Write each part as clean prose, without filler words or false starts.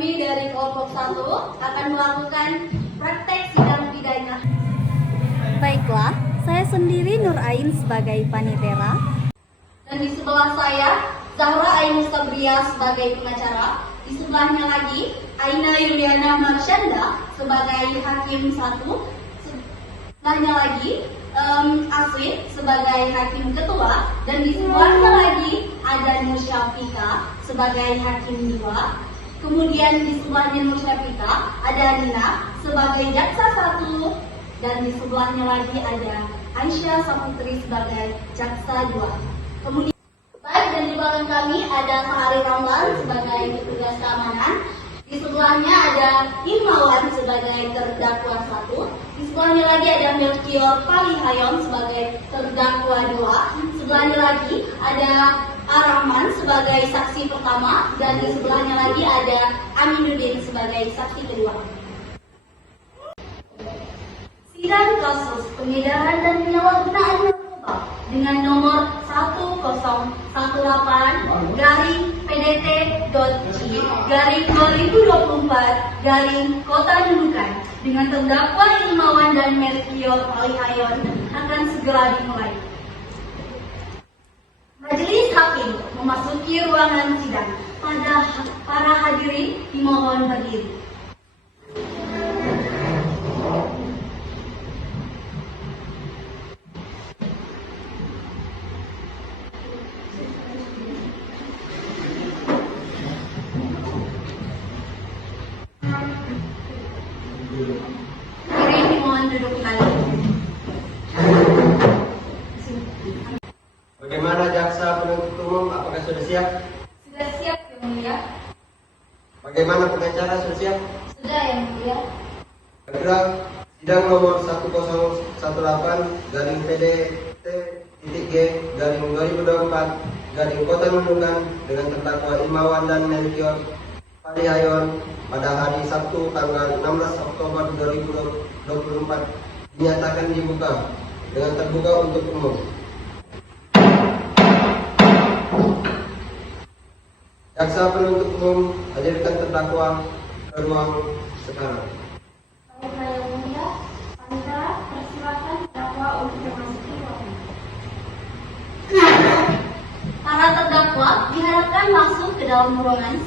Kami dari kelompok 1 akan melakukan praktek sidang pidana. Baiklah, saya sendiri Nur Ain sebagai panitera. Dan di sebelah saya, Zahra Ainus Sabria sebagai pengacara. Di sebelahnya lagi, Aina Yuliana Marsyanda sebagai hakim 1. Sebelahnya lagi, Aswin sebagai hakim ketua. Dan di sebelahnya lagi, ada Nur Syafika sebagai hakim 2. Kemudian di sebelahnya Nur Syafika, ada Nina sebagai jaksa 1. Dan di sebelahnya lagi ada Aisyah Saputri sebagai jaksa 2. Kemudian dan di belakang kami ada Sahari Ramlan sebagai petugas keamanan. Di sebelahnya ada Himawan sebagai terdakwa 1. Di sebelahnya lagi ada Melchior Palihayon sebagai terdakwa 2. Sebelahnya lagi ada Ar-Rahman sebagai saksi pertama. Dan di sebelahnya lagi ada Aminuddin sebagai saksi kedua. Sidang kasus pengedaran dan penyalahgunaan narkoba dengan nomor 10.118-pdt.c/2024 Nunukan dengan terdakwa Himawan dan Melchior Palihayon akan segera dimulai. Majelis Hakim memasuki ruangan sidang. Para hadirin dimohon berdiri. Hadirin dimohon duduk kembali. Bagaimana jaksa penuntut umum? Apakah sudah siap? Sudah siap, Yang Mulia? Bagaimana pengacara sudah siap? Sudah, Yang Mulia. Kedua, sidang nomor 10.1/PDT-G/2024 Kota Nunukan dengan terdakwa Himawan dan Melchior Palihayon pada hari Sabtu tanggal 16 Oktober 2024 dinyatakan dibuka dengan terbuka untuk umum. Jaksa penuntut umum hadirkan terdakwa ke ruang sekarang. Baiklah, Yang Mulia. Panitera, persilakan terdakwa untuk memasuki ruangan. Para terdakwa diharapkan masuk ke dalam ruangan.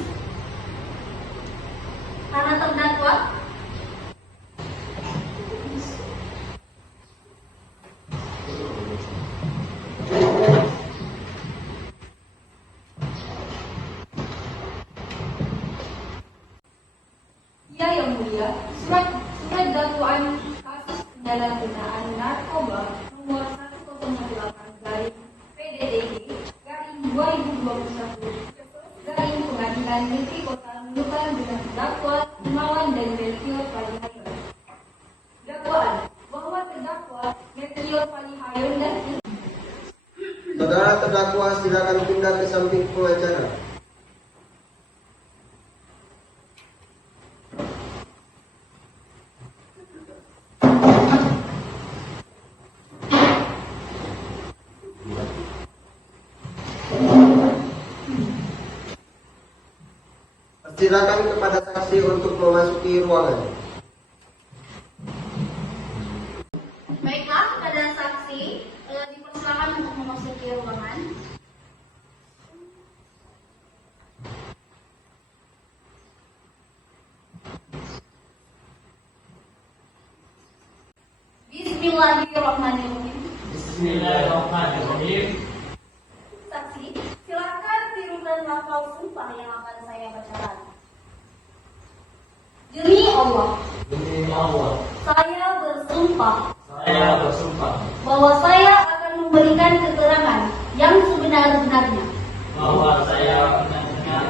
Para terdakwa Ya, Yang Mulia, surat dakwaan kasus penyalahgunaan narkoba nomor 10.8-PDTG/2021 Negeri Kota Nunukan dengan terdakwa Himawan dan Melchior Palihayon. Dakwaan bahwa terdakwa Melchior Palihayon dan Saudara terdakwa silakan pindah ke samping pengacara. Silakan kepada saksi untuk memasuki ruangan. Baiklah, kepada saksi dipersilakan untuk memasuki ruangan. Bismillahirrahmanirrahim. Bismillahirrahmanirrahim. Saksi, silakan tirukan lafal sumpah yang akan saya bacakan. Demi Allah, Demi Allah, saya bersumpah saya bersumpah bahwa saya akan memberikan keterangan yang sebenar-benarnya. bahwa saya benar-benar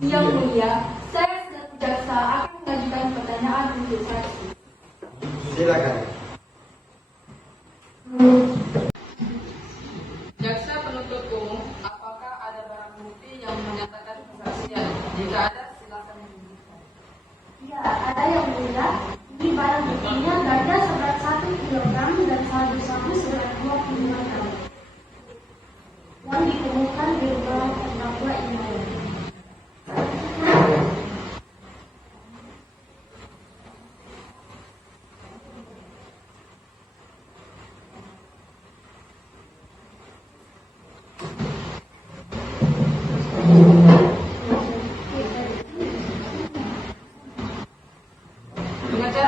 Yang Mulia, saya selaku jaksa akan mengajukan pertanyaan untuk saksi. Silakan. Jaksa penuntut umum, apakah ada barang bukti yang menyatakan kesaksian? Jika ada, silakan menunjukkan. Ya, ada Yang Mulia. Ini barang buktinya ganja seberat 1 kilogram dan sabu-sabu seberat 25 gram yang ditemukan di rumah terdakwa Himawan. Pengacara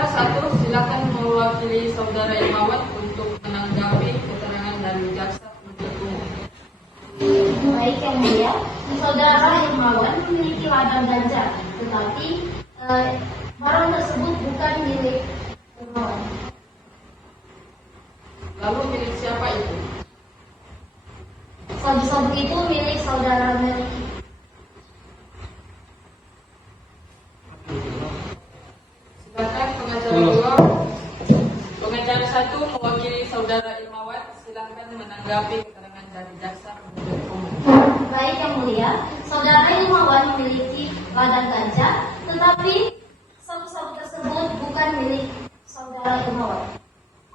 1, silakan mewakili saudara Imawan untuk menanggapi keterangan dari jaksa penuntut umum. Baik yang mulia, saudara Imawan memiliki ladang ganja, tetapi barang tersebut bukan milik Imawan. Lalu milik siapa itu? Sabu-sabu itu milik saudara Melki. Silakan pengacara 2. Pengacara 1 mewakili saudara Imawan, silakan menanggapi keterangan dari jaksa penuntut umum. Baik yang mulia, saudara Imawan memiliki ladang ganja, tetapi sabu-sabu tersebut bukan milik saudara Imawan.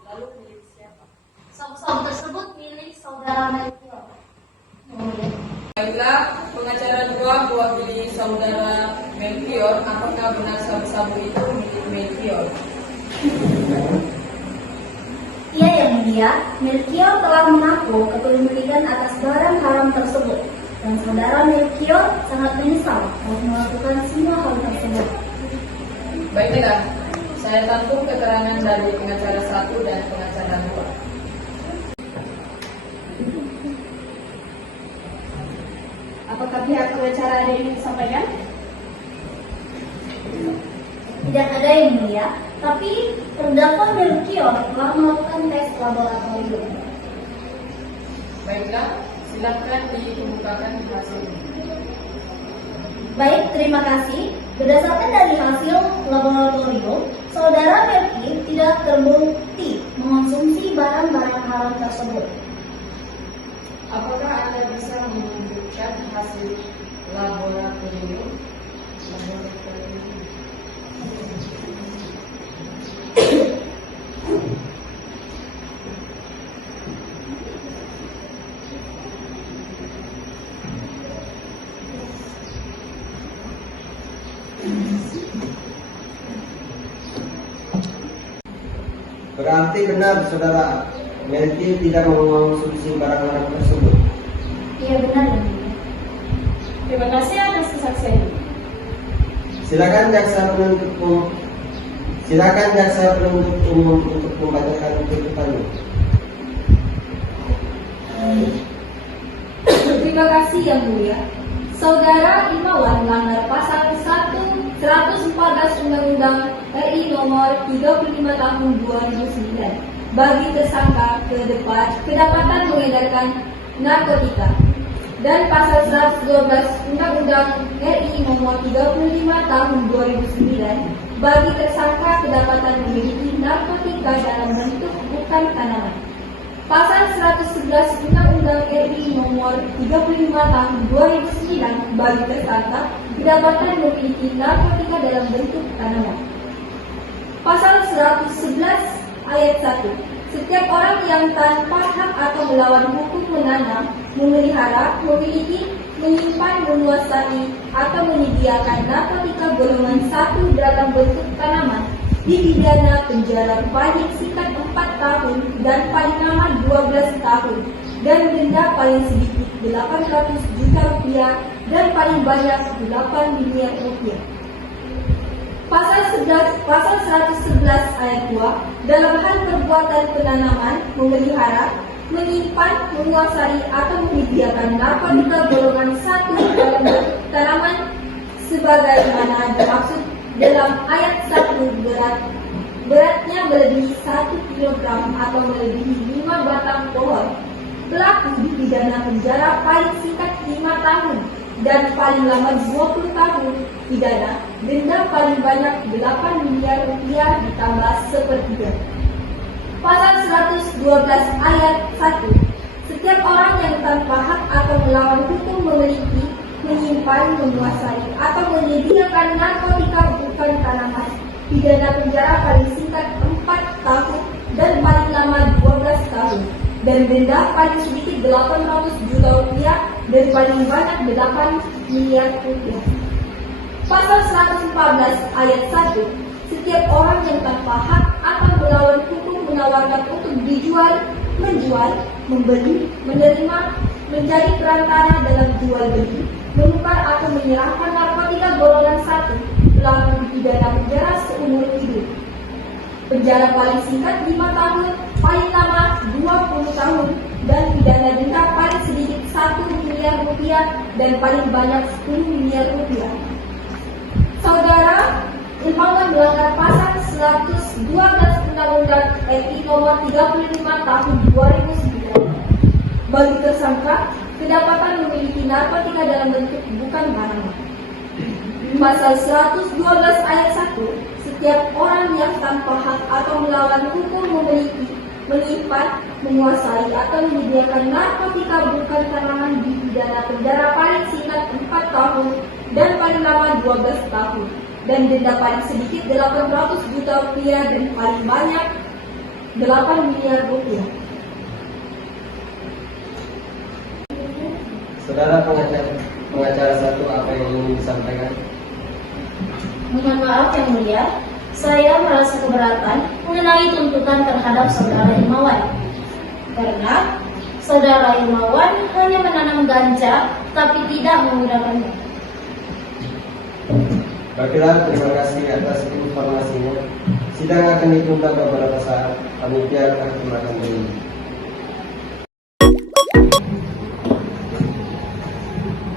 Lalu milik siapa? Sabu-sabu tersebut milik saudara Melki. Yang mulia. Baiklah, pengacara 2 mewakili saudara Melkior, apakah benar sabu-sabu itu milik Melkior? Iya yang mulia, Melkior telah mengaku kepemilikan atas barang haram tersebut, dan saudara Melkior sangat menyesal telah melakukan semua hal tersebut. Baiklah, saya tampung keterangan dari pengacara 1 dan pengacara 2. Apakah pihak pengacara ada yang ingin disampaikan? Tidak ada yang mulia, tapi terdakwa Melkior telah melakukan tes laboratorium. Baiklah, silakan dikemukakan hasilnya. Baik, terima kasih. Berdasarkan dari hasil laboratorium, saudara Melki tidak terbukti mengonsumsi barang-barang haram tersebut. Apakah Anda bisa menunjukkan hasil laboratorium? Berarti benar saudara Melki tidak mengonsumsi barang haram tersebut. Iya benar yang mulia. Terima kasih atas kesaksian. Silakan jaksa penuntut umum untuk membacakan tuntutannya. Terima kasih yang mulia. Saudara Imawan melanggar pasal 114 Undang-Undang RI nomor 35 tahun 2009 bagi tersangka kedapatan mengedarkan narkotika, dan pasal 112 Undang-Undang RI nomor 35 tahun 2009 bagi tersangka kedapatan memiliki narkotika dalam bentuk bukan tanaman. Pasal 111 Undang-Undang RI nomor 35 tahun 2009 bagi tersangka kedapatan memiliki narkotika dalam bentuk tanaman. Pasal 111 ayat 1. Setiap orang yang tanpa hak atau melawan hukum menanam, memelihara, memiliki, menyimpan, menguasai, atau menyediakan narkotika golongan 1 dalam bentuk tanaman dipidana penjara paling singkat 4 tahun dan paling lama 12 tahun dan denda paling sedikit 800 juta rupiah dan paling banyak 8 miliar rupiah. Pasal 111 ayat 2, dalam hal perbuatan penanaman, memelihara, menyimpan, menguasai atau menyediakan narkotika golongan 1 dalam bentuk tanaman sebagaimana dimaksud dalam ayat 1, beratnya melebihi 1 kg atau melebihi 5 batang pohon, pelaku dipidana penjara paling singkat 5 tahun dan paling lama 20 tahun pidana, denda paling banyak 8 miliar rupiah ditambah sepertiga. Pasal 112 ayat 1. Setiap orang yang tanpa hak atau melawan hukum memiliki, menyimpan, menguasai, atau menyediakan narkotika bukan tanaman, pidana penjara paling singkat 4 tahun dan paling lama 12 tahun, dan denda paling sedikit 800 juta rupiah dan paling banyak 8 miliar rupiah. Pasal 114 ayat 1. Setiap orang yang tanpa hak atau melawan hukum menawarkan untuk dijual, menjual, membeli, menerima, menjadi perantara dalam jual beli, menukar menyerahkan narkotika golongan 1 pelaku dipidana penjara seumur hidup. Penjara paling singkat 5 tahun, paling lama 20 tahun, dan pidana denda paling sedikit 1 miliar rupiah dan paling banyak 10 miliar rupiah. Saudara Ilmawan melanggar pasal 112 Undang-Undang RI Nomor 35 Tahun 2009. Bagi tersangka, kedapatan memiliki narkotika dalam bentuk bukan barang. Pasal 112 ayat 1, setiap orang yang tanpa hak atau melawan hukum memiliki, menyimpan, menguasai atau menyediakan narkotika bukan karangan dipidana penjara paling singkat 4 tahun dan paling lama 12 tahun dan denda paling sedikit 800 juta rupiah dan paling banyak 8 miliar rupiah. Saudara pengacara 1, apa yang ingin disampaikan? Mohon maaf yang mulia, saya merasa keberatan mengenai tuntutan terhadap saudara Ilmawan. Karena saudara Ilmawan hanya menanam ganja tapi tidak menggunakannya. Baiklah, terima kasih atas informasinya. Sidang akan ditunda beberapa saat. Panitia hakim akan beri.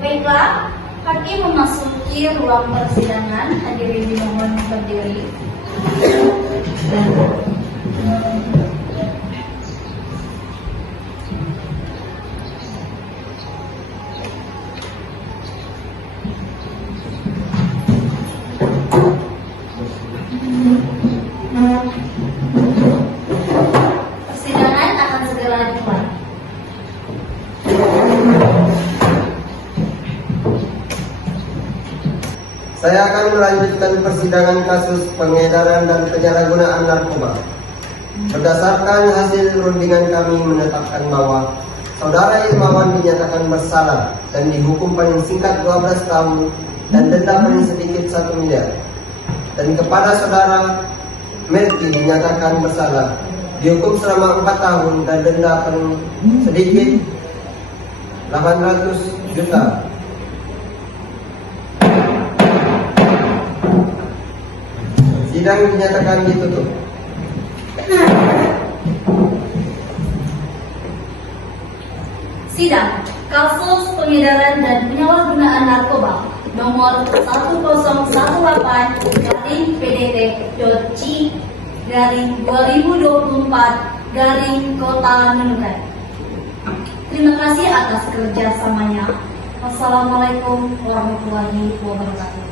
Baiklah, hakim memasuki ruang persidangan. Hadirin dimohon berdiri. Persidangan akan segera dimulai. Saya akan melanjutkan persidangan kasus pengedaran dan penyalahgunaan narkoba. Berdasarkan hasil rundingan kami menetapkan bahwa saudara Ilmawan dinyatakan bersalah dan dihukum paling singkat 12 tahun dan denda paling sedikit 1 miliar. Dan kepada saudara Melki dinyatakan bersalah, dihukum selama 4 tahun dan denda paling sedikit 800 juta. Sidang dinyatakan ditutup. Sidang kasus pengedaran dan penyalahgunaan narkoba nomor 1001/PDT.C/2024/Kota Menurai. Terima kasih atas kerjasamanya. Wassalamualaikum warahmatullahi wabarakatuh.